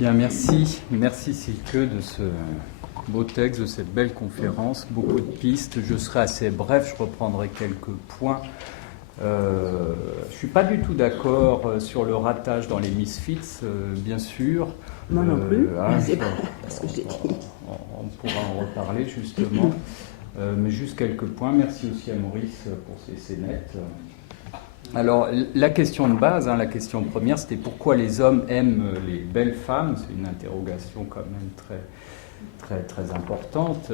Bien, merci. Merci Silke de ce beau texte, de cette belle conférence. Beaucoup de pistes. Je serai assez bref, je reprendrai quelques points. Je ne suis pas du tout d'accord sur le ratage dans les Misfits, bien sûr. Moi non plus, c'est pas ce que j'ai dit. On pourra en reparler justement. Mais juste quelques points. Merci aussi à Maurice pour ses scénettes. Alors, la question de base, la question première, c'était pourquoi les hommes aiment les belles femmes. C'est une interrogation quand même très importante.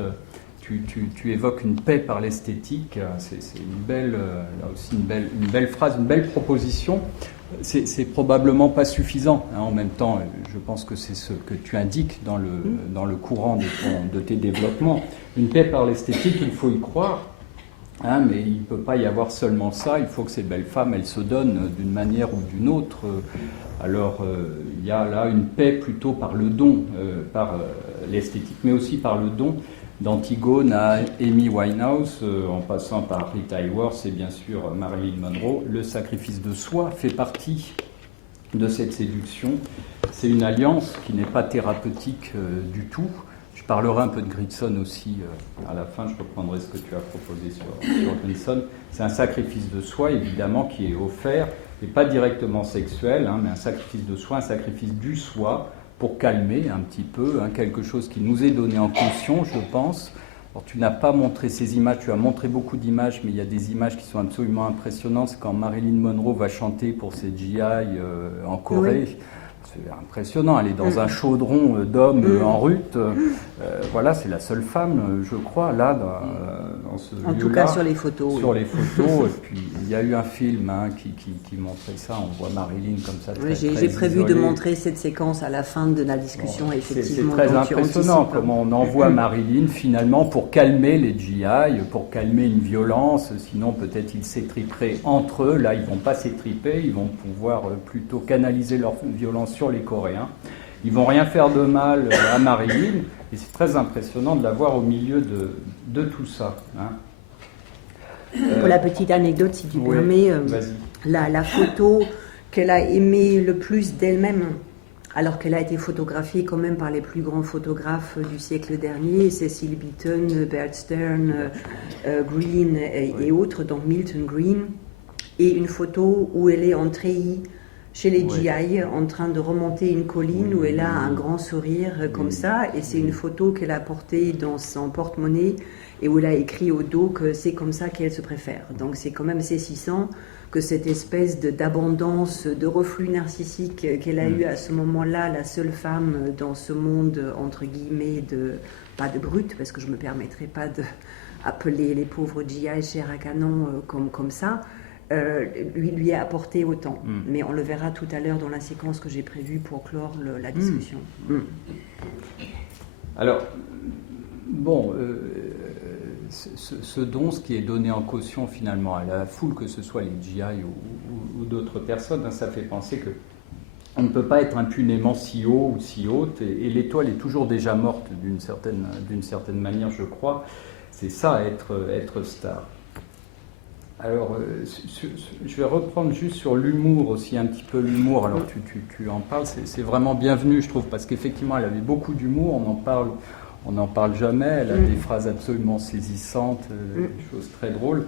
Tu évoques une paix par l'esthétique. C'est une belle, là aussi une belle phrase, une belle proposition. C'est probablement pas suffisant. En même temps, je pense que c'est ce que tu indiques dans le courant de tes développements. Une paix par l'esthétique, il faut y croire. Mais il ne peut pas y avoir seulement ça, il faut que ces belles femmes, elles se donnent d'une manière ou d'une autre. Alors, il y a là une paix plutôt par le don, par l'esthétique, mais aussi par le don d'Antigone à Amy Winehouse, en passant par Rita Hayworth et bien sûr Marilyn Monroe. Le sacrifice de soi fait partie de cette séduction. C'est une alliance qui n'est pas thérapeutique du tout. Je parlerai un peu de Gritson aussi à la fin, je reprendrai ce que tu as proposé sur Gritson. C'est un sacrifice de soi, évidemment, qui est offert, et pas directement sexuel, mais un sacrifice de soi, un sacrifice du soi, pour calmer un petit peu, quelque chose qui nous est donné en caution, je pense. Alors, tu n'as pas montré ces images, tu as montré beaucoup d'images, mais il y a des images qui sont absolument impressionnantes. C'est quand Marilyn Monroe va chanter pour ses GI en Corée. Oui. C'est impressionnant, elle est dans un chaudron d'hommes en rut. Voilà, c'est la seule femme, je crois, là, dans ce lieu-là. En tout cas, sur les photos. Sur les photos. Et puis, il y a eu un film qui montrait ça. On voit Marilyn comme ça. J'ai prévu de montrer cette séquence à la fin de la discussion, effectivement. C'est très impressionnant comment on envoie Marilyn, finalement, pour calmer les GI, pour calmer une violence. Sinon, peut-être ils s'étriperaient entre eux. Là, ils ne vont pas s'étriper. Ils vont pouvoir plutôt canaliser leur violence sur les Coréens. Ils vont rien faire de mal à Marilyn, et c'est très impressionnant de la voir au milieu de tout ça. Pour la petite anecdote, si tu permets, la photo qu'elle a aimée le plus d'elle-même, alors qu'elle a été photographiée quand même par les plus grands photographes du siècle dernier, Cecil Beaton, Beard Stern, Green et autres, donc Milton Green, et une photo où elle est en treillis chez les GI, en train de remonter une colline où elle a un grand sourire comme ça, et c'est une photo qu'elle a portée dans son porte-monnaie et où elle a écrit au dos que c'est comme ça qu'elle se préfère. Donc c'est quand même saisissant que cette espèce d'abondance, de reflux narcissique qu'elle a eu à ce moment-là, la seule femme dans ce monde, entre guillemets, pas de brute, parce que je ne me permettrai pas d'appeler les pauvres GI chair à canon comme ça, lui a apporté autant. Mais on le verra tout à l'heure dans la séquence que j'ai prévue pour clore la discussion. Alors, bon, ce don, ce qui est donné en caution finalement à la foule, que ce soit les GI ou d'autres personnes, ça fait penser que on ne peut pas être impunément si haut ou si haute, et l'étoile est toujours déjà morte d'une certaine manière, je crois. C'est ça, être star. Alors, je vais reprendre juste sur l'humour aussi, un petit peu l'humour. Alors, tu en parles, c'est vraiment bienvenu, je trouve, parce qu'effectivement, elle avait beaucoup d'humour, on n'en parle jamais, elle a des phrases absolument saisissantes, des choses très drôles.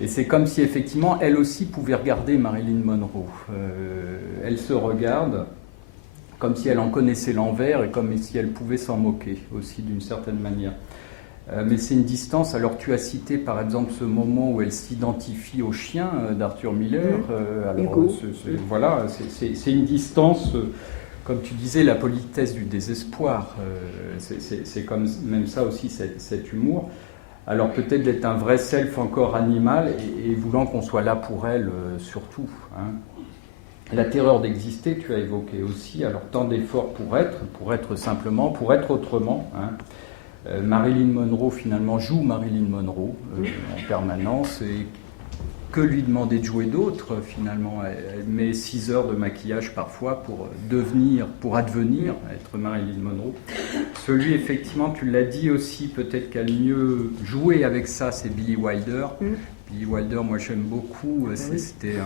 Et c'est comme si, effectivement, elle aussi pouvait regarder Marilyn Monroe. Elle se regarde comme si elle en connaissait l'envers et comme si elle pouvait s'en moquer aussi, d'une certaine manière. Mais c'est une distance. Alors tu as cité par exemple ce moment où elle s'identifie au chien d'Arthur Miller. Voilà, c'est une distance, comme tu disais, la politesse du désespoir. C'est comme même ça aussi, cet humour. Alors peut-être d'être un vrai self encore animal et voulant qu'on soit là pour elle surtout. La terreur d'exister, tu as évoqué aussi. Alors tant d'efforts pour être simplement, pour être autrement. Marilyn Monroe finalement joue Marilyn Monroe en permanence, et que lui demander de jouer d'autres finalement? Elle met 6 heures de maquillage parfois pour advenir, être Marilyn Monroe. Celui, effectivement, tu l'as dit aussi, peut-être qu'elle mieux jouer avec ça, c'est Billy Wilder. Billy Wilder, moi j'aime beaucoup, c'était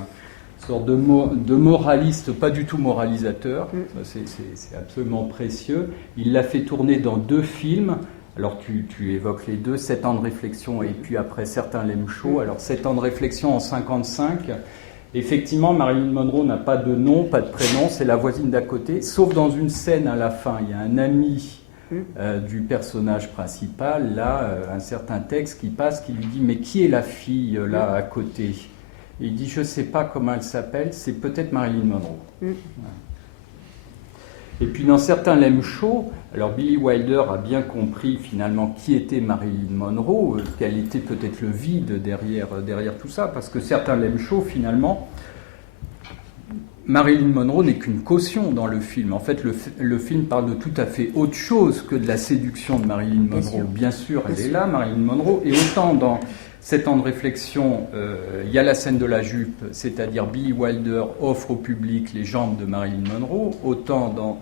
sorte de moraliste, pas du tout moralisateur. C'est absolument précieux. Il l'a fait tourner dans 2 films. Alors tu évoques les 2, 7 ans de réflexion et puis après Certains l'aiment chaud. Alors 7 ans de réflexion en 55. Effectivement, Marilyn Monroe n'a pas de nom, pas de prénom, c'est la voisine d'à côté, sauf dans une scène à la fin. Il y a un ami du personnage principal, là, un certain texte qui passe, qui lui dit « Mais qui est la fille là à côté ?» Et il dit « Je ne sais pas comment elle s'appelle, c'est peut-être Marilyn Monroe. Ouais. Et puis dans Certains l'aiment chaud, alors Billy Wilder a bien compris finalement qui était Marilyn Monroe, quel était peut-être le vide derrière tout ça, parce que Certains l'aiment chaud finalement, Marilyn Monroe n'est qu'une caution dans le film. En fait, le film parle de tout à fait autre chose que de la séduction de Marilyn Monroe. Bien sûr, elle est là, Marilyn Monroe, et autant dans 7 ans de réflexion, il y a la scène de la jupe, c'est-à-dire Billy Wilder offre au public les jambes de Marilyn Monroe, autant dans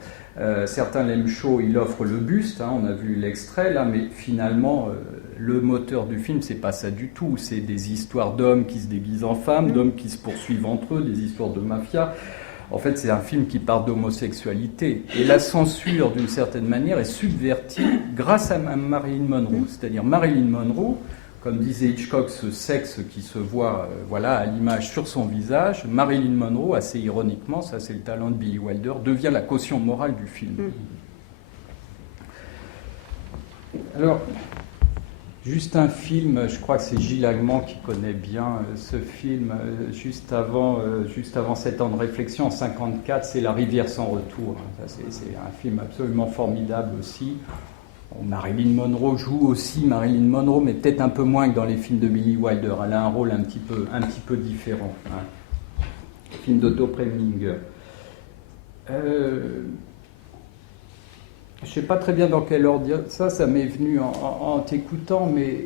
Certains l'aiment chaud, il offre le buste, on a vu l'extrait là, mais finalement, le moteur du film, c'est pas ça du tout, c'est des histoires d'hommes qui se déguisent en femmes, d'hommes qui se poursuivent entre eux, des histoires de mafia. En fait, c'est un film qui parle d'homosexualité. Et la censure, d'une certaine manière, est subvertie grâce à Marilyn Monroe. C'est-à-dire Marilyn Monroe, comme disait Hitchcock, ce sexe qui se voit à l'image sur son visage, Marilyn Monroe, assez ironiquement, ça c'est le talent de Billy Wilder, devient la caution morale du film. Alors, juste un film, je crois que c'est Gilles Agman qui connaît bien ce film, juste avant 7 ans de réflexion, en 1954, c'est La rivière sans retour. C'est un film absolument formidable aussi. Marilyn Monroe joue aussi Marilyn Monroe, mais peut-être un peu moins que dans les films de Billy Wilder. Elle a un rôle un petit peu différent. Film d'Otto Preminger. Je ne sais pas très bien dans quel ordre dire ça m'est venu en t'écoutant, mais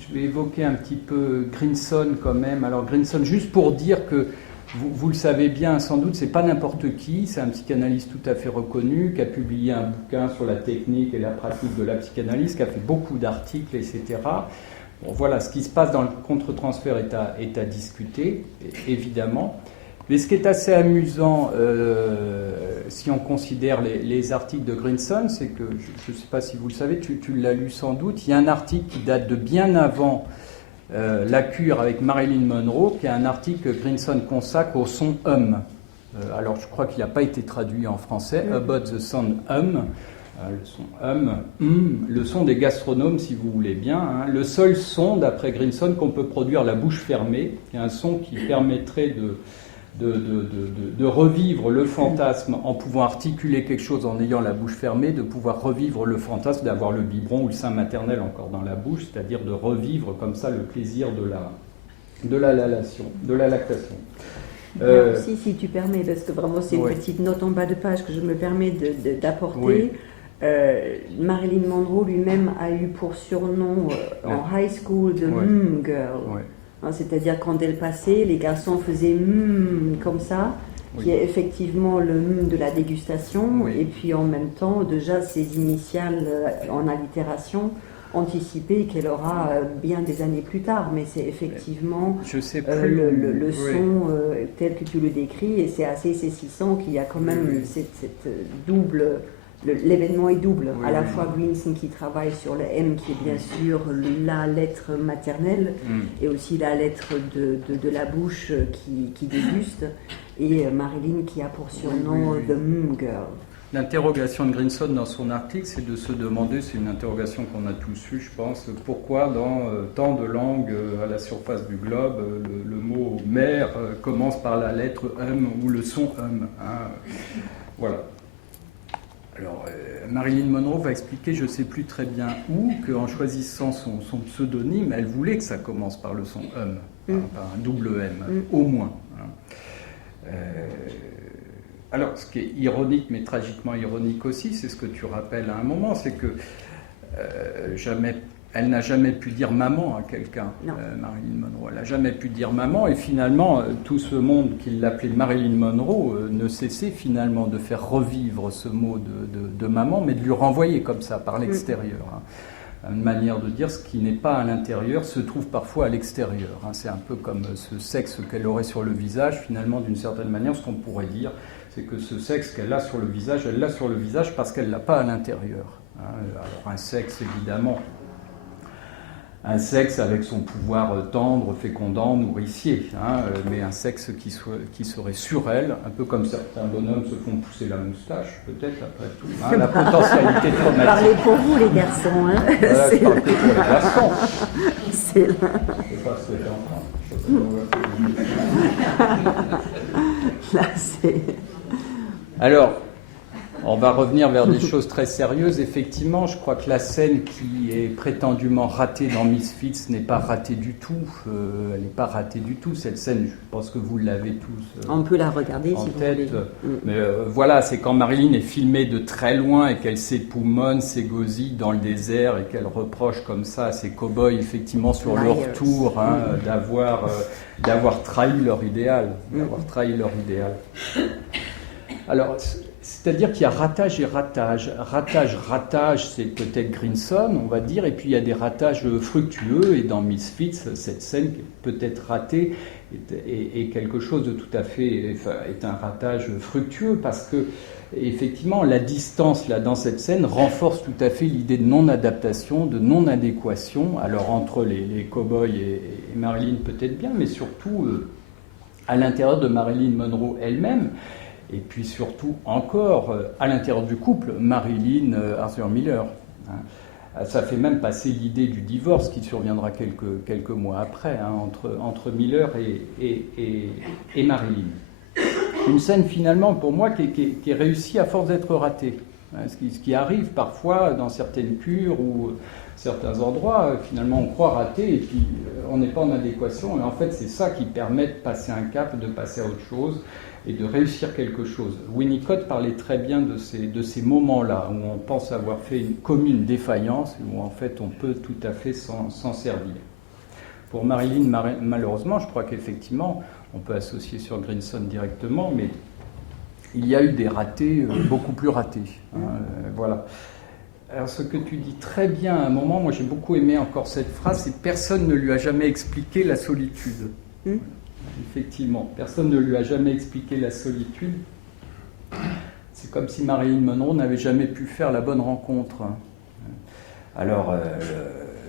je vais évoquer un petit peu Grinson quand même. Alors Grinson, juste pour dire que vous le savez bien, sans doute, c'est pas n'importe qui, c'est un psychanalyste tout à fait reconnu, qui a publié un bouquin sur la technique et la pratique de la psychanalyse, qui a fait beaucoup d'articles, etc. Bon, voilà, ce qui se passe dans le contre-transfert est à discuter, évidemment. Mais ce qui est assez amusant, si on considère les articles de Grinson, c'est que, je ne sais pas si vous le savez, tu l'as lu sans doute, il y a un article qui date de bien avant La cure avec Marilyn Monroe, qui est un article que Grinson consacre au son hum. Alors je crois qu'il n'a pas été traduit en français, About the Sound Hum. Le son le son des gastronomes si vous voulez bien. Le seul son, d'après Grinson, qu'on peut produire la bouche fermée, qui est un son qui permettrait de revivre le fantasme en pouvant articuler quelque chose en ayant la bouche fermée, de pouvoir revivre le fantasme d'avoir le biberon ou le sein maternel encore dans la bouche, c'est-à-dire de revivre comme ça le plaisir de la lactation. Aussi, si tu permets, parce que vraiment c'est une petite note en bas de page que je me permets d'apporter. Oui. Marilyn Monroe lui-même a eu pour surnom en high school de Girl. Oui. C'est-à-dire quand elle passait, les garçons faisaient comme ça, qui est effectivement le de la dégustation, et puis en même temps, déjà ses initiales en allitération anticipaient qu'elle aura bien des années plus tard, mais c'est effectivement le son tel que tu le décris, et c'est assez saisissant qu'il y a quand même cette double... L'événement est double, à la fois Grinson qui travaille sur le M, qui est bien sûr la lettre maternelle, et aussi la lettre de la bouche qui déguste, et Marilyn qui a pour surnom The Girl. L'interrogation de Grinson dans son article, c'est de se demander, c'est une interrogation qu'on a tous eue, je pense, pourquoi dans tant de langues à la surface du globe, le mot mère commence par la lettre ou le son Voilà. Alors, Marilyn Monroe va expliquer, je ne sais plus très bien où, qu'en choisissant son pseudonyme, elle voulait que ça commence par le son par un double M, au moins. Alors, ce qui est ironique, mais tragiquement ironique aussi, c'est ce que tu rappelles à un moment, c'est que elle n'a jamais pu dire maman à quelqu'un, Marilyn Monroe. Elle n'a jamais pu dire maman, et finalement, tout ce monde qui l'appelait Marilyn Monroe ne cessait finalement de faire revivre ce mot de maman, mais de lui renvoyer comme ça, par l'extérieur. une manière de dire, ce qui n'est pas à l'intérieur se trouve parfois à l'extérieur. C'est un peu comme ce sexe qu'elle aurait sur le visage, finalement, d'une certaine manière, ce qu'on pourrait dire, c'est que ce sexe qu'elle a sur le visage, elle l'a sur le visage parce qu'elle ne l'a pas à l'intérieur. Alors un sexe, évidemment, un sexe avec son pouvoir tendre, fécondant, nourricier, mais un sexe qui serait sur elle, un peu comme certains bonhommes se font pousser la moustache, peut-être, après tout. La potentialité traumatique. Parlez pour vous, les garçons. Voilà, je parle que pour les garçons. C'est là. Je ne sais pas ce que c'est Là, c'est... Alors, on va revenir vers des choses très sérieuses. Effectivement, je crois que la scène qui est prétendument ratée dans Misfits n'est pas ratée du tout. Elle n'est pas ratée du tout, cette scène. Je pense que vous l'avez tous on peut la regarder en si tête. vous voulez. Mais voilà, c'est quand Marilyn est filmée de très loin et qu'elle s'époumonne, s'égosille dans le désert et qu'elle reproche comme ça à ses cow-boys, effectivement, sur leur tour, d'avoir trahi leur idéal. Alors, c'est-à-dire qu'il y a ratage et ratage. Ratage, c'est peut-être Grinson, on va dire, et puis il y a des ratages fructueux, et dans Misfits, cette scène qui est peut-être ratée est quelque chose de tout à fait... est un ratage fructueux, parce que, effectivement, la distance, là, dans cette scène, renforce tout à fait l'idée de non-adaptation, de non-adéquation, alors entre les cow-boys et Marilyn peut-être bien, mais surtout à l'intérieur de Marilyn Monroe elle-même. Et puis surtout encore, à l'intérieur du couple, Marilyn Arthur Miller. Ça fait même passer l'idée du divorce qui surviendra quelques mois après, entre Miller et Marilyn. Une scène finalement pour moi qui est réussie à force d'être ratée. Ce qui arrive parfois dans certaines cures ou certains endroits, finalement on croit rater et puis on n'est pas en adéquation. Et en fait c'est ça qui permet de passer un cap, de passer à autre chose et de réussir quelque chose. Winnicott parlait très bien de ces moments-là où on pense avoir fait une commune défaillance, où en fait on peut tout à fait s'en servir. Pour Marilyn, malheureusement, je crois qu'effectivement, on peut associer sur Grinson directement, mais il y a eu des ratés, beaucoup plus ratés. Voilà. Alors ce que tu dis très bien à un moment, moi j'ai beaucoup aimé encore cette phrase, c'est « personne ne lui a jamais expliqué la solitude ». Effectivement, personne ne lui a jamais expliqué la solitude. C'est comme si Marilyn Monroe n'avait jamais pu faire la bonne rencontre. Alors,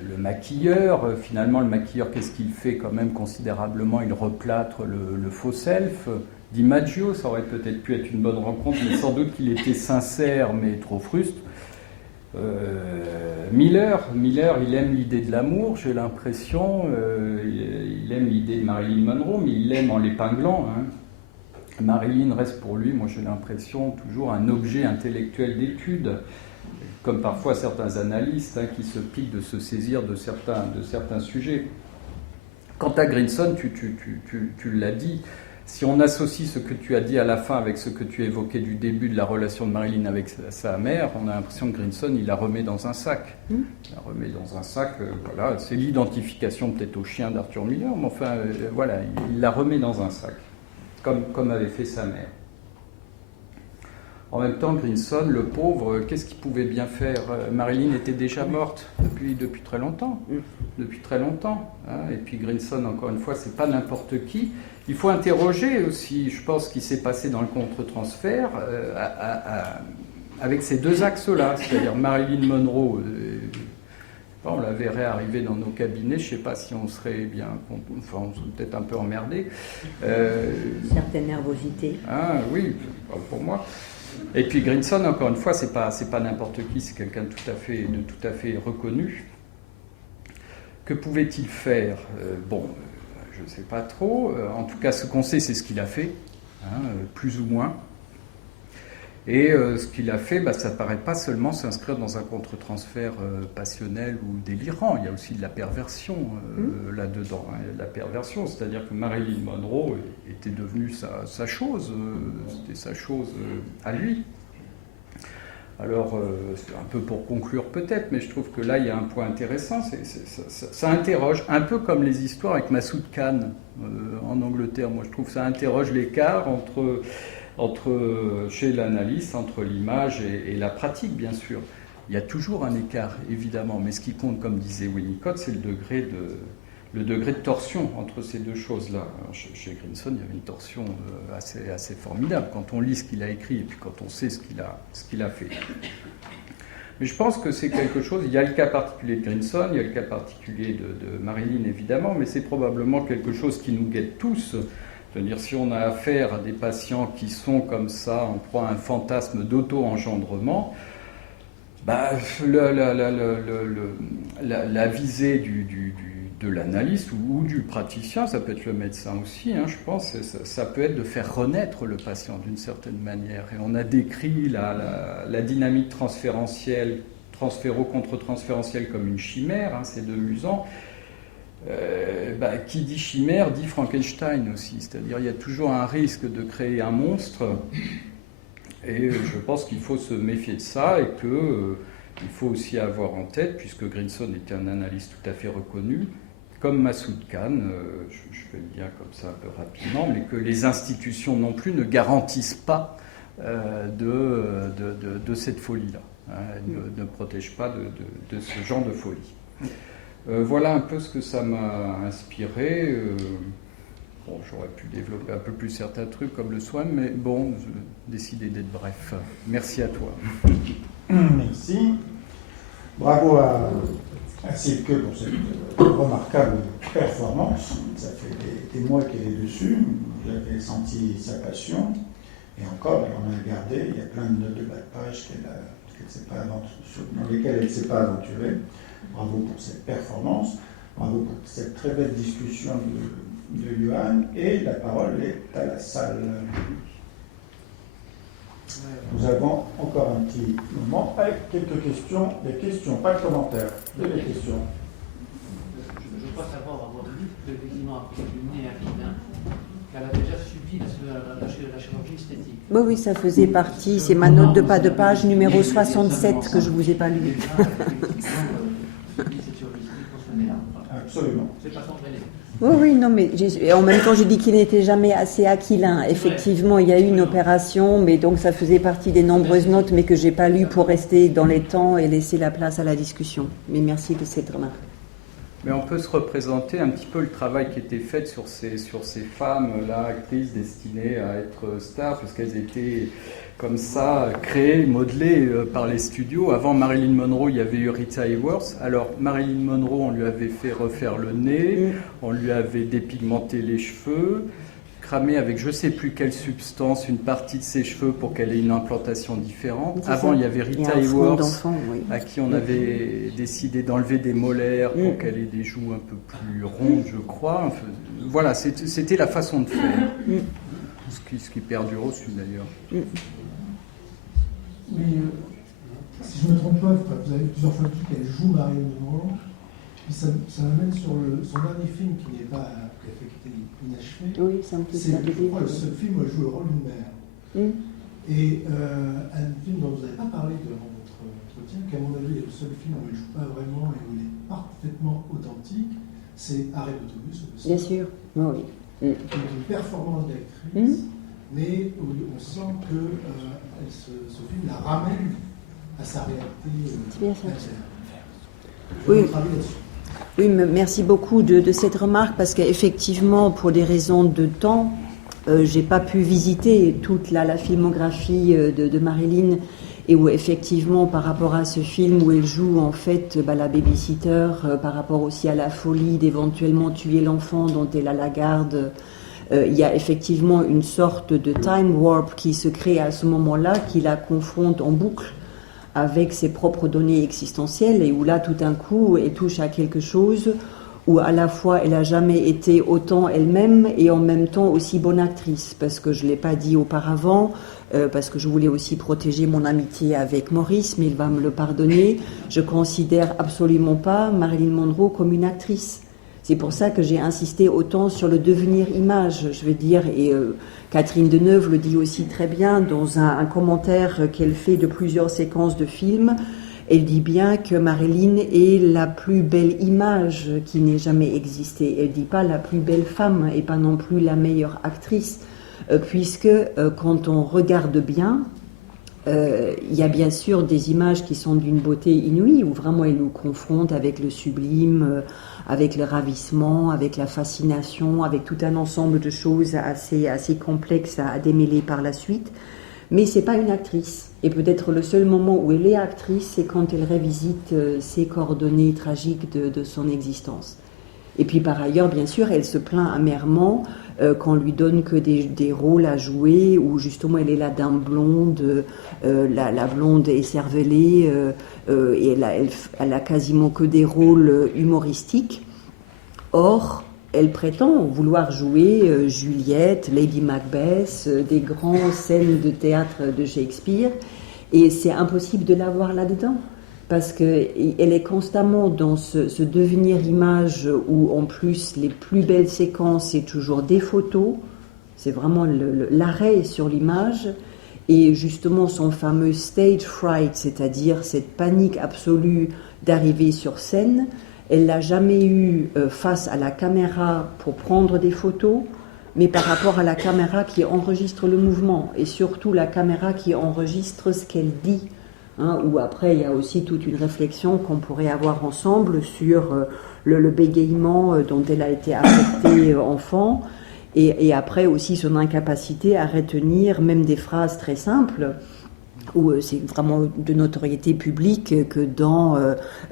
le maquilleur, finalement, le maquilleur, qu'est-ce qu'il fait quand même considérablement? Il replâtre le faux self. DiMaggio, ça aurait peut-être pu être une bonne rencontre, mais sans doute qu'il était sincère, mais trop fruste. Miller, il aime l'idée de l'amour, j'ai l'impression. Il aime l'idée de Marilyn Monroe, mais il l'aime en l'épinglant. Marilyn reste pour lui, moi j'ai l'impression, toujours un objet intellectuel d'étude, comme parfois certains analystes qui se piquent de se saisir de certains sujets. Quant à Grinson, tu l'as dit, si on associe ce que tu as dit à la fin avec ce que tu évoquais du début de la relation de Marilyn avec sa mère, on a l'impression que Grinson, il la remet dans un sac. Il la remet dans un sac, voilà, c'est l'identification peut-être au chien d'Arthur Miller, mais enfin, voilà, il la remet dans un sac, comme avait fait sa mère. En même temps, Grinson, le pauvre, qu'est-ce qu'il pouvait bien faire? Marilyn était déjà morte depuis très longtemps. Depuis très longtemps. Et puis Grinson, encore une fois, c'est pas n'importe qui. Il faut interroger aussi, je pense, ce qui s'est passé dans le contre-transfert avec ces deux axes-là. C'est-à-dire Marilyn Monroe, on la verrait arriver dans nos cabinets, je ne sais pas si on serait bien, enfin on serait peut-être un peu emmerdé. Certaine nervosité. Oui, pour moi. Et puis Grinson, encore une fois, c'est pas n'importe qui, c'est quelqu'un de tout à fait reconnu. Que pouvait-il faire? Je ne sais pas trop. En tout cas, ce qu'on sait, c'est ce qu'il a fait, plus ou moins. Et ce qu'il a fait, ça ne paraît pas seulement s'inscrire dans un contre-transfert passionnel ou délirant. Il y a aussi de la perversion là-dedans. La perversion, c'est-à-dire que Marilyn Monroe était devenue sa chose. C'était sa chose à lui. Alors, c'est un peu pour conclure peut-être, mais je trouve que là, il y a un point intéressant. Ça interroge, un peu comme les histoires avec Massoud Khan en Angleterre. Moi, je trouve que ça interroge l'écart entre chez l'analyste, entre l'image et la pratique, bien sûr. Il y a toujours un écart, évidemment, mais ce qui compte, comme disait Winnicott, c'est le degré de torsion entre ces deux choses-là. Chez Grinson, il y avait une torsion assez formidable quand on lit ce qu'il a écrit et puis quand on sait ce qu'il a fait. Mais je pense que c'est quelque chose, il y a le cas particulier de Grinson, il y a le cas particulier de Marilyn, évidemment, mais c'est probablement quelque chose qui nous guette tous. C'est-à-dire, si on a affaire à des patients qui sont comme ça, en proie à un fantasme d'auto-engendrement, la visée de l'analyste ou du praticien, ça peut être le médecin aussi, je pense, ça peut être de faire renaître le patient d'une certaine manière. Et on a décrit la dynamique transférentielle, transféro-contre-transférentielle comme une chimère, c'est amusant. Qui dit chimère dit Frankenstein aussi, c'est-à-dire il y a toujours un risque de créer un monstre. Et je pense qu'il faut se méfier de ça et qu'il faut aussi avoir en tête, puisque Grinson était un analyste tout à fait reconnu, comme Massoud Khan, je vais le dire comme ça un peu rapidement, mais que les institutions non plus ne garantissent pas de cette folie-là. Elles ne protègent pas de ce genre de folie. Voilà un peu ce que ça m'a inspiré. Bon, j'aurais pu développer un peu plus certains trucs comme le soin, mais bon, j'ai décidé d'être bref. Merci à toi. Merci. Bravo à Silke pour cette remarquable performance. Ça fait des mois qu'elle est dessus. Vous avez senti sa passion. Et encore, on a regardé, il y a plein de notes de bas de page dans lesquelles elle ne s'est pas aventurée. Bravo pour cette performance. Bravo pour cette très belle discussion de Johan, et la parole est à la salle. Nous avons encore un petit moment avec quelques questions, des questions, pas de commentaires, des questions. Je crois savoir avoir lu effectivement après du nez qu'elle a déjà subi la chirurgie esthétique. Oui, ça faisait partie, c'est ma note de pas de page numéro 67 que je ne vous ai pas lu. Absolument. C'est pas s'entraîner. Oui, non, mais en même temps, je dis qu'il n'était jamais assez aquilin. Effectivement, il y a eu une opération, mais donc ça faisait partie des nombreuses notes, mais que je n'ai pas lues pour rester dans les temps et laisser la place à la discussion. Mais merci de cette remarque. Mais on peut se représenter un petit peu le travail qui était fait sur ces femmes-là, actrices destinées à être stars, parce qu'elles étaient comme ça, créées, modelées par les studios. Avant Marilyn Monroe, il y avait eu Rita Hayworth. Alors, Marilyn Monroe, on lui avait fait refaire le nez, on lui avait dépigmenté les cheveux, cramé avec je ne sais plus quelle substance une partie de ses cheveux pour qu'elle ait une implantation différente. Avant, il y avait Rita Hayworth, à qui on avait décidé d'enlever des molaires pour qu'elle ait des joues un peu plus rondes, je crois. Enfin, voilà, c'était la façon de faire. Ce qui perdure aussi, d'ailleurs. Mais si je ne me trompe pas, vous avez plusieurs fois dit qu'elle joue Marilyn Monroe, puis ça m'amène sur son dernier film qui n'est pas qui était inachevé. Oui, c'est un peu ça. C'est, je crois, le seul film où elle joue le rôle d'une mère. Et un film dont vous n'avez pas parlé durant votre entretien, qu'à mon avis est le seul film où elle ne joue pas vraiment et où elle est parfaitement authentique, c'est Arrêt d'autobus. Bien sûr, oui. Qui est une performance d'actrice, mais où on sent que ce film la ramène à sa réalité. C'est bien ça. Oui, merci beaucoup de cette remarque, parce qu'effectivement, pour des raisons de temps, j'ai pas pu visiter toute la filmographie de Marilyn, et où effectivement, par rapport à ce film où elle joue en fait la babysitter, par rapport aussi à la folie d'éventuellement tuer l'enfant dont elle a la garde, il y a effectivement une sorte de time warp qui se crée à ce moment-là, qui la confronte en boucle avec ses propres données existentielles, et où là, tout d'un coup, elle touche à quelque chose où à la fois elle n'a jamais été autant elle-même et en même temps aussi bonne actrice, parce que je ne l'ai pas dit auparavant, parce que je voulais aussi protéger mon amitié avec Maurice, mais il va me le pardonner. Je ne considère absolument pas Marilyn Monroe comme une actrice. C'est pour ça que j'ai insisté autant sur le devenir image, je veux dire, et Catherine Deneuve le dit aussi très bien dans un commentaire qu'elle fait de plusieurs séquences de films. Elle dit bien que Marilyn est la plus belle image qui n'ait jamais existé. Elle ne dit pas la plus belle femme et pas non plus la meilleure actrice, puisque quand on regarde bien, il y a bien sûr des images qui sont d'une beauté inouïe, où vraiment elle nous confronte avec le sublime, avec le ravissement, avec la fascination, avec tout un ensemble de choses assez complexes à démêler par la suite. Mais c'est pas une actrice. Et peut-être le seul moment où elle est actrice, c'est quand elle revisite ces coordonnées tragiques de son existence. Et puis par ailleurs, bien sûr, elle se plaint amèrement qu'on lui donne que des rôles à jouer, où justement elle est la dame blonde, la blonde écervelée, et elle a quasiment que des rôles humoristiques. Or, elle prétend vouloir jouer Juliette, Lady Macbeth, des grandes scènes de théâtre de Shakespeare, et c'est impossible de la voir là-dedans. Parce qu'elle est constamment dans ce devenir image où, en plus, les plus belles séquences, c'est toujours des photos. C'est vraiment l'arrêt sur l'image. Et justement, son fameux stage fright, c'est-à-dire cette panique absolue d'arriver sur scène, elle l'a jamais eu face à la caméra pour prendre des photos, mais par rapport à la caméra qui enregistre le mouvement, et surtout la caméra qui enregistre ce qu'elle dit. Ou après, il y a aussi toute une réflexion qu'on pourrait avoir ensemble sur le bégaiement dont elle a été affectée enfant, et après aussi son incapacité à retenir même des phrases très simples, où c'est vraiment de notoriété publique que dans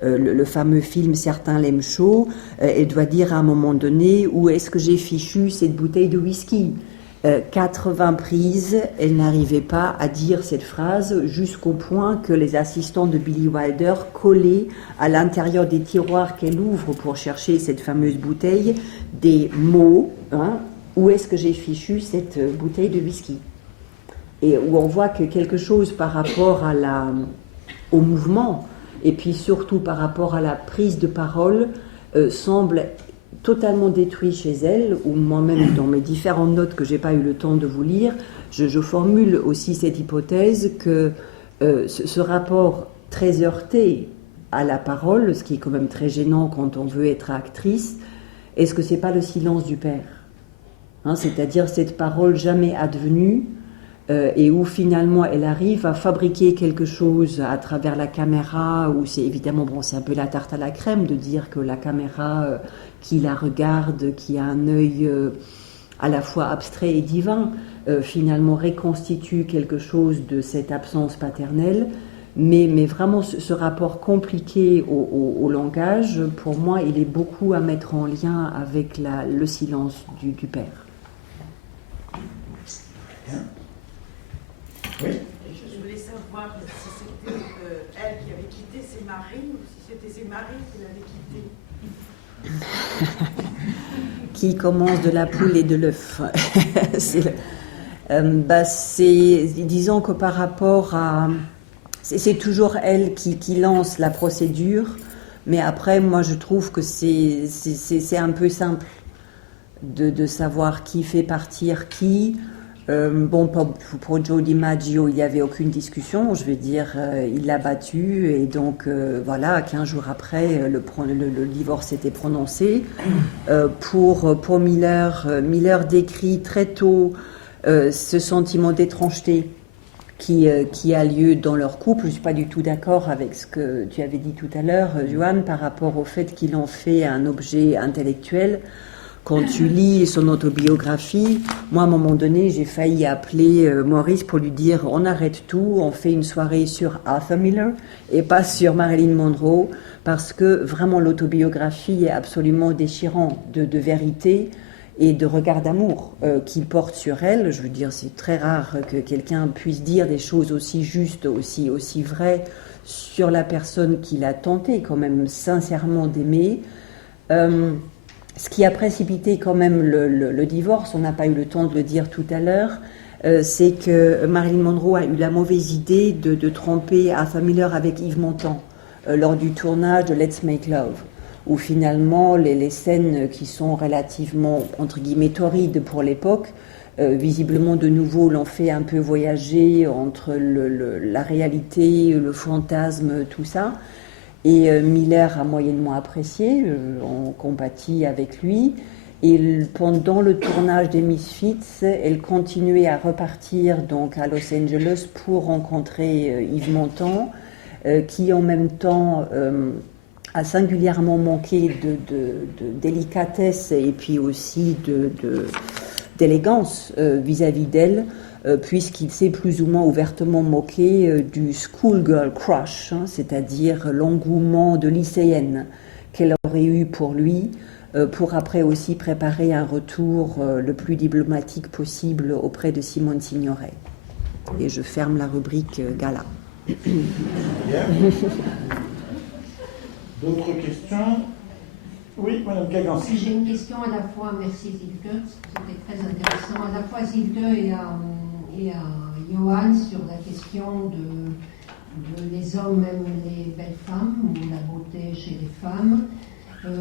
le fameux film « Certains l'aiment chaud », elle doit dire à un moment donné « Où est-ce que j'ai fichu cette bouteille de whisky ?» 80 prises, elle n'arrivait pas à dire cette phrase, jusqu'au point que les assistants de Billy Wilder collaient à l'intérieur des tiroirs qu'elle ouvre pour chercher cette fameuse bouteille des mots, où est-ce que j'ai fichu cette bouteille de whisky? Et où on voit que quelque chose par rapport au mouvement, et puis surtout par rapport à la prise de parole, semble totalement détruit chez elle, ou moi-même dans mes différentes notes que je n'ai pas eu le temps de vous lire, je formule aussi cette hypothèse que ce rapport très heurté à la parole, ce qui est quand même très gênant quand on veut être actrice, est-ce que ce n'est pas le silence du père, c'est-à-dire cette parole jamais advenue, et où finalement elle arrive à fabriquer quelque chose à travers la caméra, où c'est évidemment, c'est un peu la tarte à la crème de dire que la caméra qui la regarde, qui a un œil à la fois abstrait et divin, finalement reconstitue quelque chose de cette absence paternelle, mais vraiment ce rapport compliqué au langage, pour moi, il est beaucoup à mettre en lien avec le silence du père. Oui. Je voulais savoir si c'était elle qui avait quitté ses maris ou si c'était ses maris qui l'avaient quittée. Qui commence de la poule et de l'œuf. Disons que par rapport à... C'est toujours elle qui lance la procédure, mais après, moi, je trouve que c'est un peu simple de savoir qui fait partir qui. Pour Joe DiMaggio, il n'y avait aucune discussion, je vais dire, il l'a battu, et donc 15 jours après, le divorce était prononcé. Pour Miller décrit très tôt ce sentiment d'étrangeté qui a lieu dans leur couple. Je ne suis pas du tout d'accord avec ce que tu avais dit tout à l'heure, Johan, par rapport au fait qu'il en fait un objet intellectuel. Quand tu lis son autobiographie, moi, à un moment donné, j'ai failli appeler Maurice pour lui dire « On arrête tout, on fait une soirée sur Arthur Miller et pas sur Marilyn Monroe », parce que vraiment l'autobiographie est absolument déchirante de vérité et de regard d'amour qu'il porte sur elle. Je veux dire, c'est très rare que quelqu'un puisse dire des choses aussi justes, aussi vraies sur la personne qu'il a tenté quand même sincèrement d'aimer. Ce qui a précipité quand même le divorce, on n'a pas eu le temps de le dire tout à l'heure, c'est que Marilyn Monroe a eu la mauvaise idée de tromper Arthur Miller avec Yves Montand lors du tournage de Let's Make Love, où finalement les scènes qui sont relativement, entre guillemets, torrides pour l'époque, visiblement de nouveau l'ont fait un peu voyager entre la réalité, le fantasme, tout ça. Et Miller a moyennement apprécié, on compatit avec lui, Et pendant le tournage des Misfits, elle continuait à repartir donc à Los Angeles pour rencontrer Yves Montand, qui en même temps a singulièrement manqué de délicatesse et puis aussi d'élégance vis-à-vis d'elle, puisqu'il s'est plus ou moins ouvertement moqué du schoolgirl crush, hein, c'est-à-dire l'engouement de lycéenne qu'elle aurait eu pour lui, pour après aussi préparer un retour le plus diplomatique possible auprès de Simone Signoret. Et je ferme la rubrique gala. Bien. D'autres questions? Oui, Madame Kaganski. J'ai une question à la fois, merci Silke, c'était très intéressant, à la fois Silke et à Johan sur la question de les hommes aiment les belles femmes ou la beauté chez les femmes.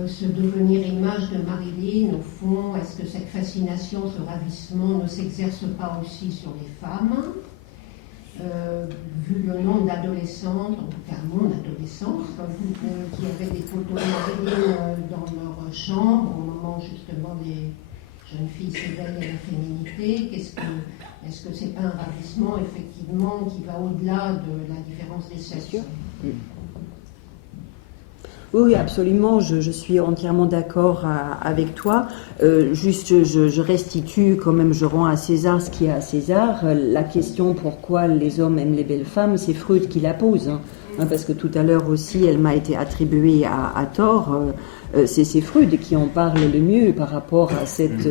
Ce devenir image de Marilyn, au fond, est-ce que cette fascination, ce ravissement ne s'exerce pas aussi sur les femmes? Vu le nombre d'adolescentes, en tout cas mon adolescence, qui avaient des photos de Marilyn dans leur chambre, au moment justement des jeunes filles s'éveillent à la féminité, est-ce que c'est pas un ravissement effectivement qui va au-delà de la différence des sexes? Oui, absolument, je suis entièrement d'accord avec toi. Juste, je restitue quand même, je rends à César ce qui est à César. La question pourquoi les hommes aiment les belles femmes, c'est Freud qui la pose. Parce que tout à l'heure aussi, elle m'a été attribuée à tort. C'est Freud qui en parle le mieux par rapport à cette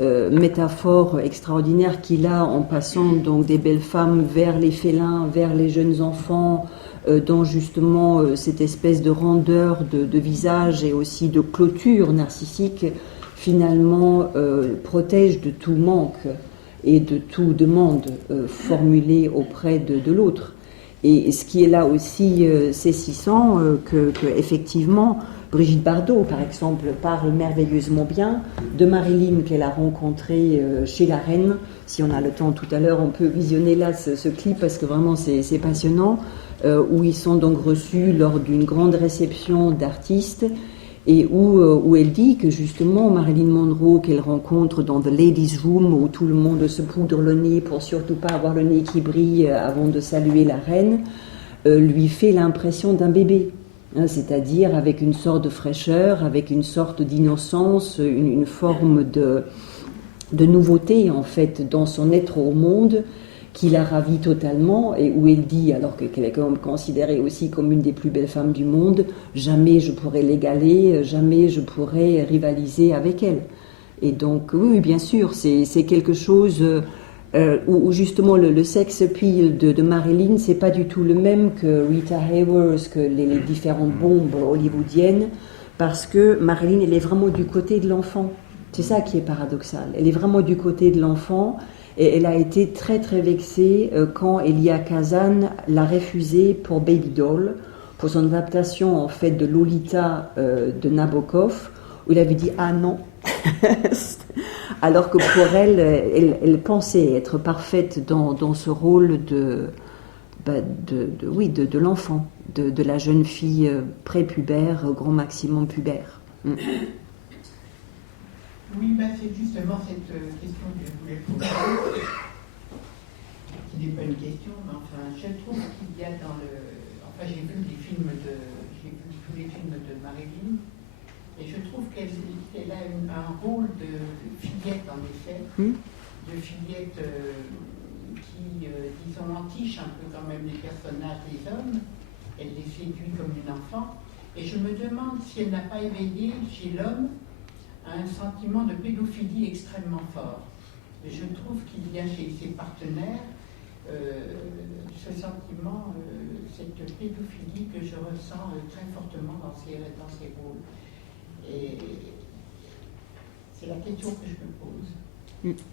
métaphore extraordinaire qu'il a en passant donc des belles femmes vers les félins, vers les jeunes enfants, dans justement cette espèce de rondeur de visage et aussi de clôture narcissique, finalement protège de tout manque et de toute demande formulée auprès de l'autre. Et ce qui est là aussi saisissant, que effectivement, Brigitte Bardot, par exemple, parle merveilleusement bien de Marilyn qu'elle a rencontrée chez la Reine. Si on a le temps tout à l'heure, on peut visionner là ce clip parce que vraiment c'est passionnant, où ils sont donc reçus lors d'une grande réception d'artistes et où elle dit que justement Marilyn Monroe qu'elle rencontre dans The Ladies Room où tout le monde se poudre le nez pour surtout pas avoir le nez qui brille avant de saluer la reine, lui fait l'impression d'un bébé. C'est-à-dire avec une sorte de fraîcheur, avec une sorte d'innocence, une forme de nouveauté en fait dans son être au monde qui la ravit totalement et où elle dit, alors qu'elle est quand même considérée aussi comme une des plus belles femmes du monde, jamais je pourrais l'égaler, jamais je pourrais rivaliser avec elle. Et donc oui, bien sûr, c'est quelque chose où justement le sex appeal de Marilyn, c'est pas du tout le même que Rita Hayworth, que les différentes bombes hollywoodiennes, parce que Marilyn, elle est vraiment du côté de l'enfant. C'est ça qui est paradoxal. Elle est vraiment du côté de l'enfant et elle a été très très vexée quand Elia Kazan l'a refusée pour Baby Doll, pour son adaptation en fait de Lolita de Nabokov, où il avait dit « Ah non !» alors que pour elle pensait être parfaite dans ce rôle de l'enfant, de la jeune fille prépubère, grand maximum pubère. Oui, c'est justement cette question que je voulais poser, qui n'est pas une question, mais enfin, je trouve qu'il y a dans j'ai vu tous les films de Marilyn, et je trouve qu'elle a un rôle de fillette, en effet, de fillette qui, disons, entiche un peu quand même les personnages des hommes. Elle les séduit comme une enfant. Et je me demande si elle n'a pas éveillé chez l'homme un sentiment de pédophilie extrêmement fort. Et je trouve qu'il y a chez ses partenaires ce sentiment, cette pédophilie que je ressens très fortement dans ses rôles. Et c'est la question que je me pose.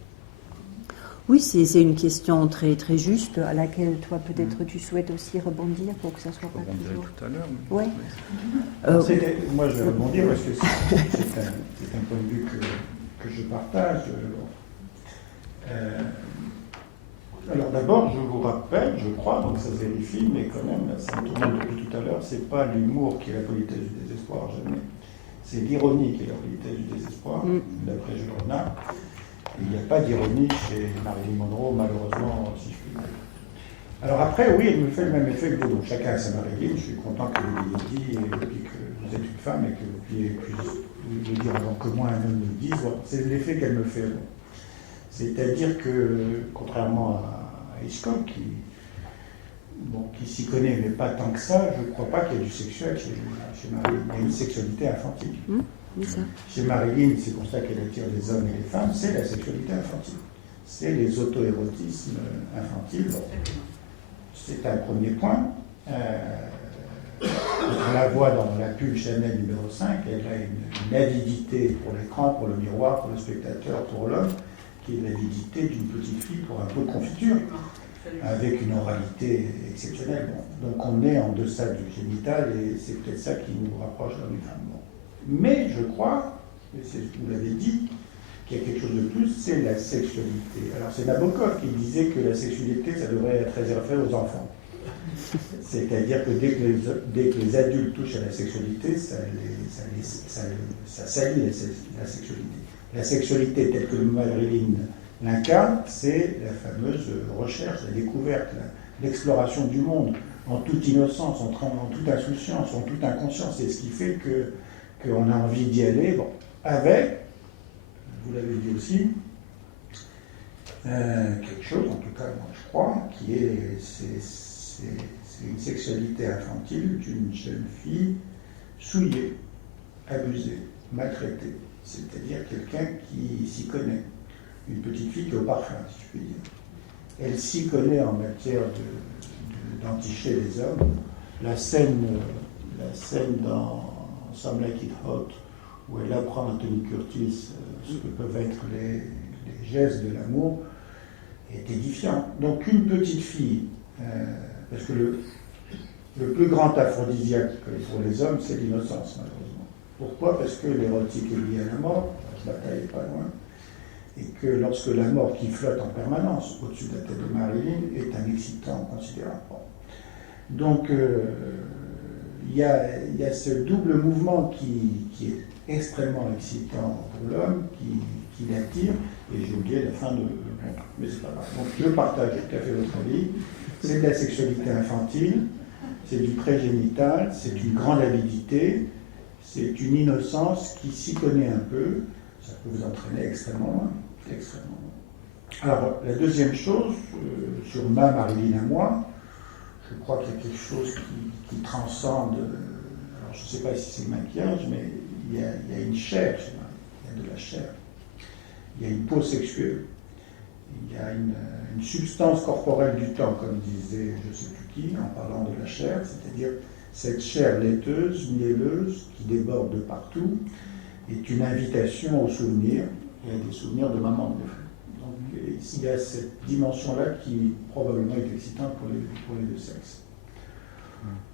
Oui, c'est une question très, très juste à laquelle toi peut-être tu souhaites aussi rebondir pour que ça soit pas toujours... tout à l'heure. Oui. Moi je vais rebondir parce que c'est un point de vue que je partage. Alors d'abord, je vous rappelle, je crois, donc ça se vérifie, mais quand même, ça me tourne depuis tout à l'heure, c'est pas l'humour qui est la politesse du désespoir, jamais. C'est l'ironie qui est la politesse du désespoir, d'après Jules Renard. Il n'y a pas d'ironie chez Marilyn Monroe, malheureusement, si je puis dire. Alors après, oui, elle me fait le même effet que vous. Donc chacun a sa Marilyn. Je suis content que vous l'ayez dit, et puis que vous êtes une femme et que vous puissiez le dire avant que moi, un homme le dise. Bon, c'est l'effet qu'elle me fait. Bon. C'est-à-dire que, contrairement à Hitchcock, qui s'y connaît, mais pas tant que ça, je ne crois pas qu'il y ait du sexuel chez Marilyn. Il y a une sexualité infantile. Chez Marilyn, c'est pour ça qu'elle attire les hommes et les femmes, c'est la sexualité infantile. C'est les auto-érotismes infantiles. Bon. C'est un premier point. On la voit dans la pub Chanel numéro 5, elle a une avidité pour l'écran, pour le miroir, pour le spectateur, pour l'homme, qui est l'avidité d'une petite fille pour un pot de confiture, avec une oralité exceptionnelle. Bon. Donc on est en deçà du génital, et c'est peut-être ça qui nous rapproche d'homme et femme. Bon. Mais je crois, et vous l'avez dit, qu'il y a quelque chose de plus, c'est la sexualité. Alors c'est Nabokov qui disait que la sexualité, ça devrait être réservé aux enfants. C'est-à-dire que dès que les adultes touchent à la sexualité, ça salit la sexualité. La sexualité telle que Marilyn l'incarne, c'est la fameuse recherche, la découverte, l'exploration du monde, en toute innocence, en toute insouciance, en toute inconscience. C'est ce qui fait qu'on a envie d'y aller, bon, avec, vous l'avez dit aussi, quelque chose, en tout cas moi je crois, qui est une sexualité infantile d'une jeune fille souillée, abusée, maltraitée. C'est-à-dire quelqu'un qui s'y connaît. Une petite fille qui est au parfum, si je puis dire. Elle s'y connaît en matière d'enticher les hommes. La scène dans Some Like It Hot, où elle apprend à Tony Curtis ce que peuvent être les gestes de l'amour, est édifiant. Donc une petite fille, parce que le plus grand aphrodisiaque pour les hommes, c'est l'innocence, malheureusement. Pourquoi ? Parce que l'érotique est lié à la mort, la bataille n'est pas loin, et que lorsque la mort qui flotte en permanence au-dessus de la tête de Marilyn est un excitant considérable. Donc il y a ce double mouvement qui est extrêmement excitant pour l'homme, qui l'attire, et j'ai oublié la fin de... mais c'est pas grave. Donc je partage tout à fait votre avis. C'est de la sexualité infantile, c'est du pré-génital, c'est une grande avidité, c'est une innocence qui s'y connaît un peu, ça peut vous entraîner extrêmement loin. Extrêmement loin. Alors, la deuxième chose, sur ma Marilyn à moi, je crois qu'il y a quelque chose qui transcende, alors je ne sais pas si c'est le maquillage, mais il y a une chair chez Marilyn, il y a de la chair, il y a une peau sexuelle, il y a une substance corporelle du temps, comme disait je ne sais plus qui, en parlant de la chair, c'est-à-dire cette chair laiteuse, mielleuse, qui déborde de partout, est une invitation aux souvenirs, et à des souvenirs de maman. Donc il y a cette dimension-là qui probablement est excitante pour les deux sexes.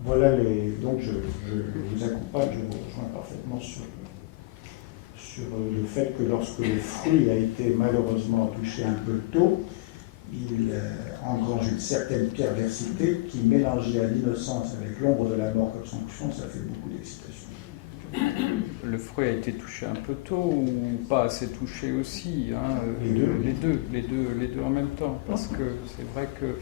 Voilà donc je vous accompagne, je vous rejoins parfaitement sur le fait que lorsque le fruit a été malheureusement touché un peu tôt, il engrange une certaine perversité qui, mélangée à l'innocence avec l'ombre de la mort comme sanction, ça fait beaucoup d'excitation. Le fruit a été touché un peu tôt ou pas assez touché aussi, hein, les deux en même temps, parce que c'est vrai que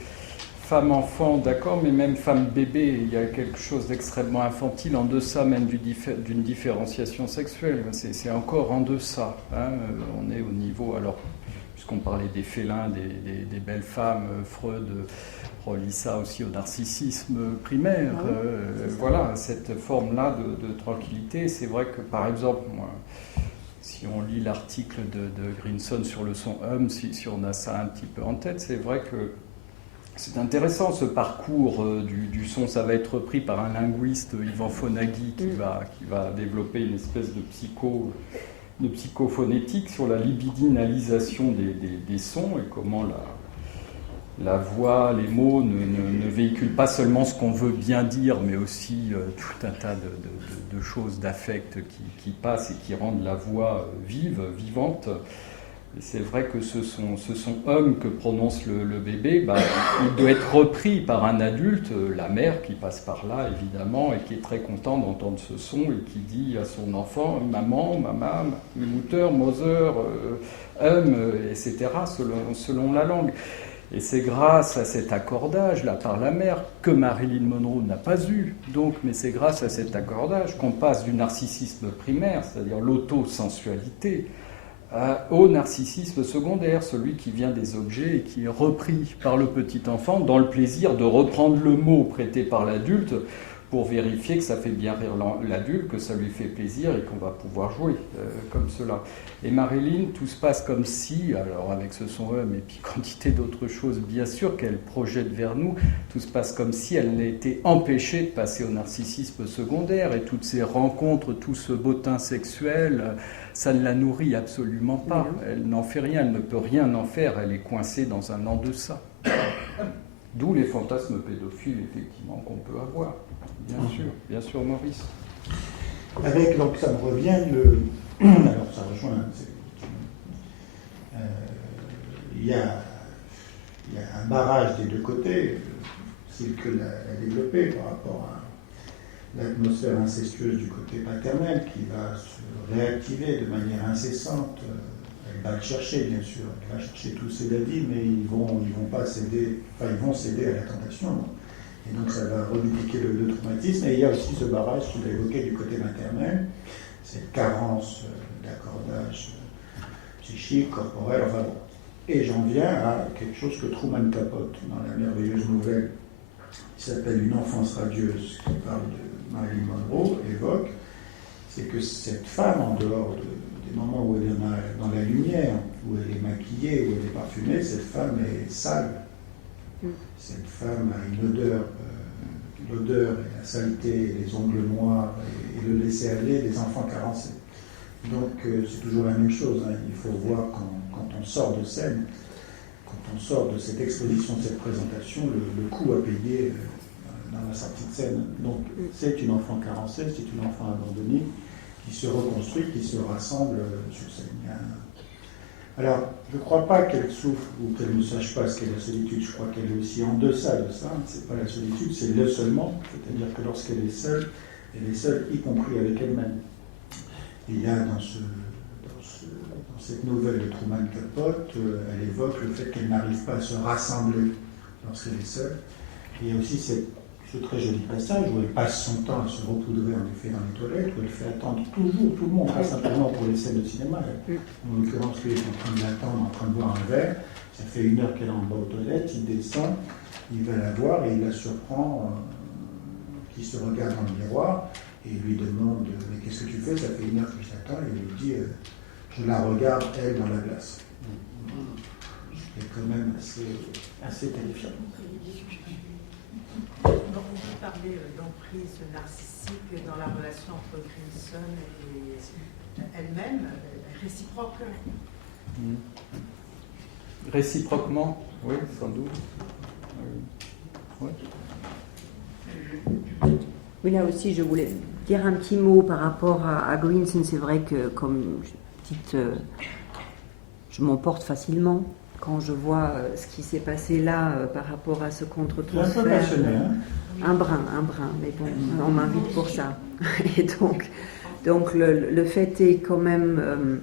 femme-enfant, d'accord, mais même femme-bébé, il y a quelque chose d'extrêmement infantile, en deçà même d'une différenciation sexuelle. C'est encore en deçà. Hein. On est au niveau, alors, puisqu'on parlait des félins, des belles femmes, Freud relie ça aussi au narcissisme primaire. Voilà, cette forme-là de tranquillité. C'est vrai que, par exemple, moi, si on lit l'article de Grinson sur le son si on a ça un petit peu en tête, c'est vrai que c'est intéressant ce parcours du son. Ça va être repris par un linguiste, Ivan Fonaghi, qui va développer une espèce de psychophonétique sur la libidinalisation des sons et comment la voix, les mots ne véhiculent pas seulement ce qu'on veut bien dire, mais aussi tout un tas de choses, d'affects qui passent et qui rendent la voix vivante. Et c'est vrai que ce son homme que prononce le bébé, il doit être repris par un adulte, la mère qui passe par là évidemment et qui est très content d'entendre ce son et qui dit à son enfant maman, maman, Mutter, Mother, etc. selon la langue. Et c'est grâce à cet accordage là par la mère que Marilyn Monroe n'a pas eu. Mais c'est grâce à cet accordage qu'on passe du narcissisme primaire, c'est-à-dire l'autosensualité, au narcissisme secondaire, celui qui vient des objets et qui est repris par le petit enfant dans le plaisir de reprendre le mot prêté par l'adulte pour vérifier que ça fait bien rire l'adulte, que ça lui fait plaisir et qu'on va pouvoir jouer comme cela. Et Marilyn, tout se passe comme si, alors avec ce son homme et puis quantité d'autres choses bien sûr qu'elle projette vers nous, tout se passe comme si elle n'a été empêchée de passer au narcissisme secondaire et toutes ces rencontres, tout ce bottin sexuel, ça ne la nourrit absolument pas. Elle n'en fait rien, elle ne peut rien en faire, elle est coincée dans un en-deçà. D'où les fantasmes pédophiles, effectivement, qu'on peut avoir. Bien sûr, Maurice. Avec, donc ça me revient, alors ça rejoint, il y a un barrage des deux côtés, Silke l'a développé par rapport à l'atmosphère incestueuse du côté paternel qui va se réactiver de manière incessante. Elle va le chercher, bien sûr, elle va chercher tous ses daddies, mais ils vont pas céder, enfin ils vont céder à la tentation. Et donc ça va redupliquer le traumatisme. Et il y a aussi ce barrage qu'il a évoqué du côté maternel, cette carence d'accordage psychique, corporel, enfin bon. Et j'en viens à quelque chose que Truman Capote, dans la merveilleuse nouvelle qui s'appelle Une enfance radieuse, qui parle de Marilyn Monroe, évoque, c'est que cette femme, en dehors des moments où elle est dans la lumière, où elle est maquillée, où elle est parfumée, cette femme est sale. Cette femme a une odeur, l'odeur et la saleté, les ongles noirs et le laisser-aller des enfants carencés. Donc c'est toujours la même chose, hein. Il faut voir quand on sort de scène, quand on sort de cette exposition, de cette présentation, le coût à payer dans la sortie de scène. Donc c'est une enfant carencée, c'est une enfant abandonnée qui se reconstruit, qui se rassemble sur scène. Alors, je ne crois pas qu'elle souffre ou qu'elle ne sache pas ce qu'est la solitude. Je crois qu'elle est aussi en deçà de ça. Ce n'est pas la solitude, c'est le seulement. C'est-à-dire que lorsqu'elle est seule, elle est seule, y compris avec elle-même. Il y a dans cette nouvelle de Truman Capote, elle évoque le fait qu'elle n'arrive pas à se rassembler lorsqu'elle est seule. Et il y a aussi ce très joli passage où elle passe son temps à se repoudrer en effet dans les toilettes, où elle fait attendre toujours tout le monde, pas simplement pour les scènes de cinéma. En l'occurrence, lui est en train de l'attendre, en train de boire un verre. Ça fait 1 heure qu'elle est en bas aux toilettes, il descend, il va la voir et il la surprend, qui se regarde dans le miroir et lui demande « Mais qu'est-ce que tu fais? Ça fait 1 heure que je t'attends. » Et il lui dit « Je la regarde, elle, dans la glace. » C'est quand même assez terrifiant. Donc, on peut parler d'emprise narcissique dans la relation entre Grinson et elle-même, réciproque. Réciproquement, oui, sans doute. Oui. Oui, là aussi, je voulais dire un petit mot par rapport à Grinson. C'est vrai que, comme petite, je m'emporte facilement quand je vois ce qui s'est passé là par rapport à ce contre-transfert. Un brin, mais bon, on m'invite pour ça. Et donc le fait est quand même,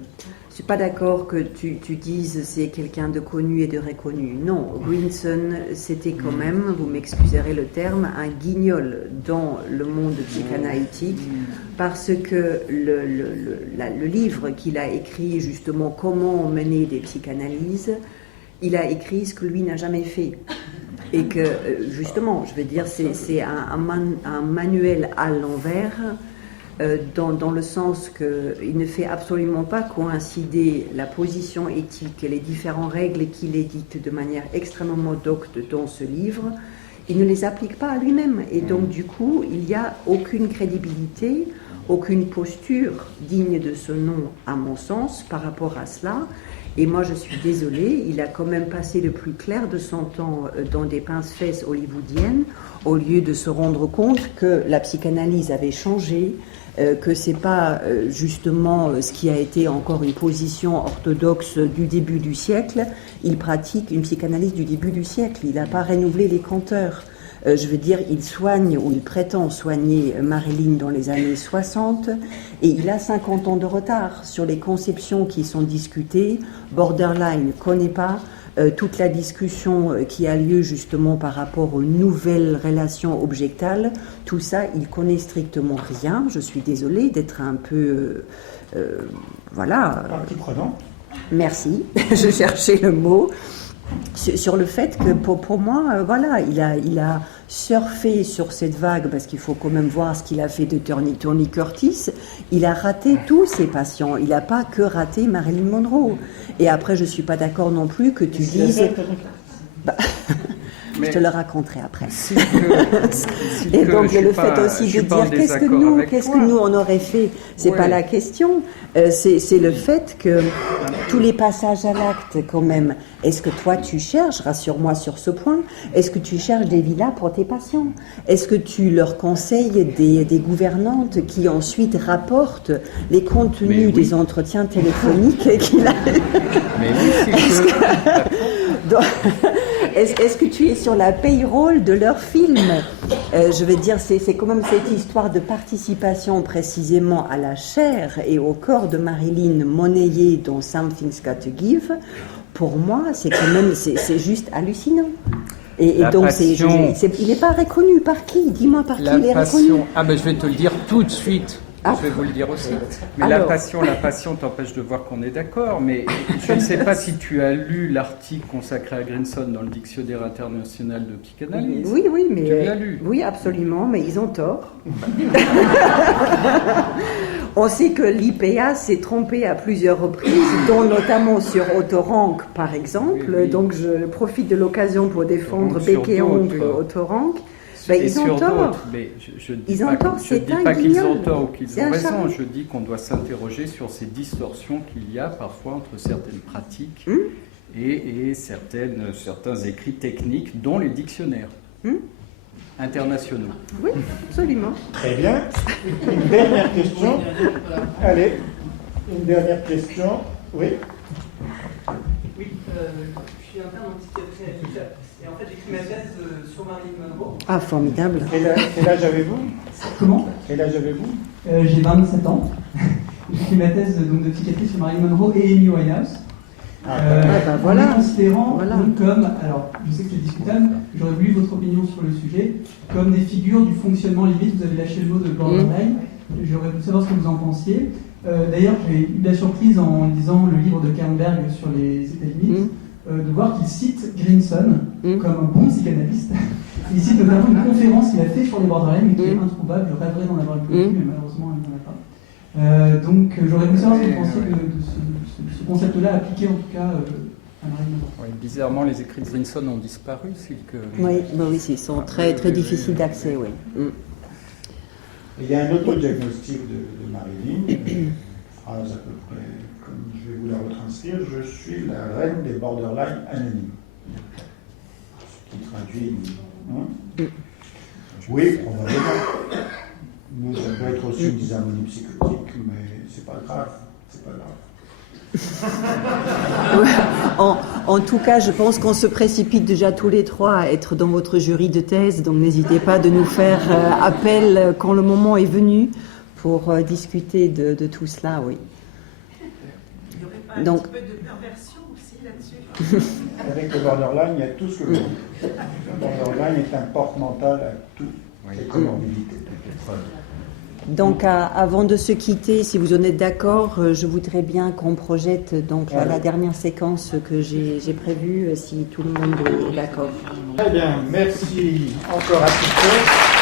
je suis pas d'accord que tu dises c'est quelqu'un de connu et de reconnu. Non, Grinson, c'était quand même, vous m'excuserez le terme, un guignol dans le monde psychanalytique, parce que le livre qu'il a écrit justement Comment mener des psychanalyses, il a écrit ce que lui n'a jamais fait. Et que, justement, je veux dire, c'est un manuel à l'envers, dans le sens qu'il ne fait absolument pas coïncider la position éthique et les différentes règles qu'il édite de manière extrêmement docte dans ce livre. Il ne les applique pas à lui-même. Et donc, du coup, il n'y a aucune crédibilité, aucune posture digne de ce nom, à mon sens, par rapport à cela. Et moi, je suis désolée, il a quand même passé le plus clair de son temps dans des pince-fesses hollywoodiennes, au lieu de se rendre compte que la psychanalyse avait changé, que c'est pas justement ce qui a été encore une position orthodoxe du début du siècle. Il pratique une psychanalyse du début du siècle. Il n'a pas renouvelé les compteurs. Je veux dire, il soigne, ou il prétend soigner Marilyn dans les années 60, et il a 50 ans de retard sur les conceptions qui sont discutées. Borderline ne connaît pas toute la discussion qui a lieu justement par rapport aux nouvelles relations objectales. Tout ça, il connaît strictement rien. Je suis désolée d'être un peu... voilà. Partie prenante. Merci, je cherchais le mot. Sur le fait que pour moi, voilà, il a surfé sur cette vague, parce qu'il faut quand même voir ce qu'il a fait de Tony Curtis. Il a raté tous ses patients. Il n'a pas que raté Marilyn Monroe. Et après, je ne suis pas d'accord non plus que tu dises... Je te le raconterai après. Et donc le fait aussi de dire qu'est-ce que nous on aurait fait, c'est pas la question. C'est le fait que tous les passages à l'acte quand même. Est-ce que toi tu cherches, rassure-moi sur ce point, est-ce que tu cherches des villas pour tes patients? Est-ce que tu leur conseilles des gouvernantes qui ensuite rapportent les contenus des entretiens téléphoniques qu'il a? Mais oui, Est-ce que tu es sur la payroll de leur film? Je veux dire, c'est quand même cette histoire de participation précisément à la chair et au corps de Marilyn monnayée dans Something's Got to Give. Pour moi, c'est quand même, c'est juste hallucinant. Et donc, il n'est pas reconnu par qui? Dis-moi par qui il est reconnu. Ah ben, je vais te le dire tout de suite. Je vais vous le dire aussi. Mais alors, la passion t'empêche de voir qu'on est d'accord. Mais je ne sais pas si tu as lu l'article consacré à Grinson dans le Dictionnaire international de psychanalyse. Oui, mais tu l'as lu. Oui, absolument, mais ils ont tort. On sait que l'IPA s'est trompé à plusieurs reprises, dont notamment sur Autorank, par exemple. Oui. Donc, je profite de l'occasion pour défendre bec et ongle Autorank. Ben, ils ont tort. Mais je ne dis pas qu'ils ont tort ou qu'ils ont raison. Je dis qu'on doit s'interroger sur ces distorsions qu'il y a parfois entre certaines pratiques et certains écrits techniques, dont les dictionnaires internationaux. Oui, absolument. Très bien. Une dernière question. Allez, une dernière question. Oui. Oui, je suis interne en psychiatrie. Et en fait, j'écris ma thèse sur Marilyn Monroe. Ah, formidable. Quel âge avez-vous? Comment? Quel âge avez-vous? J'ai 27 ans. J'écris ma thèse donc, de psychiatrie sur Marilyn Monroe et Amy Winehouse. Voilà. En considérant donc, comme, alors je sais que c'est discutable, j'aurais voulu votre opinion sur le sujet, comme des figures du fonctionnement limite. Vous avez lâché le mot de borderline. J'aurais voulu savoir ce que vous en pensiez. D'ailleurs, j'ai eu de la surprise en lisant le livre de Kernberg sur les états limites. De voir qu'il cite Grinson comme un bon psychanalyste. Il cite notamment une conférence qu'il a fait sur les borderline, mais qui est introuvable. Je rêverais d'en avoir une copie, mais malheureusement, il n'en a pas. Donc, j'aurais voulu savoir ce que vous pensiez de ce concept-là, appliqué en tout cas à Marilyn Monroe. Oui, bizarrement, les écrits de Grinson ont disparu. Oui, ils sont très, très difficiles d'accès, oui. Il y a un autre diagnostic de Marilyn, une phrase à peu près comme je vais vous la retranscrire: je suis la reine des borderline anonymes. Ce qui traduit. Oui, probablement. Nous, ça peut être aussi une dysharmonie psychotique, mais c'est pas grave. C'est pas grave. En tout cas, je pense qu'on se précipite déjà tous les trois à être dans votre jury de thèse, donc n'hésitez pas de nous faire appel quand le moment est venu pour discuter de tout cela, oui. Il n'y aurait pas un petit peu de perversion aussi là-dessus? Avec le borderline, il y a tout ce que vous dites. Le borderline est un porte-mental à tout, les comorbidités. Donc, avant de se quitter, si vous en êtes d'accord, je voudrais bien qu'on projette donc la dernière séquence que j'ai prévue, si tout le monde est d'accord. Très bien, merci encore à tous.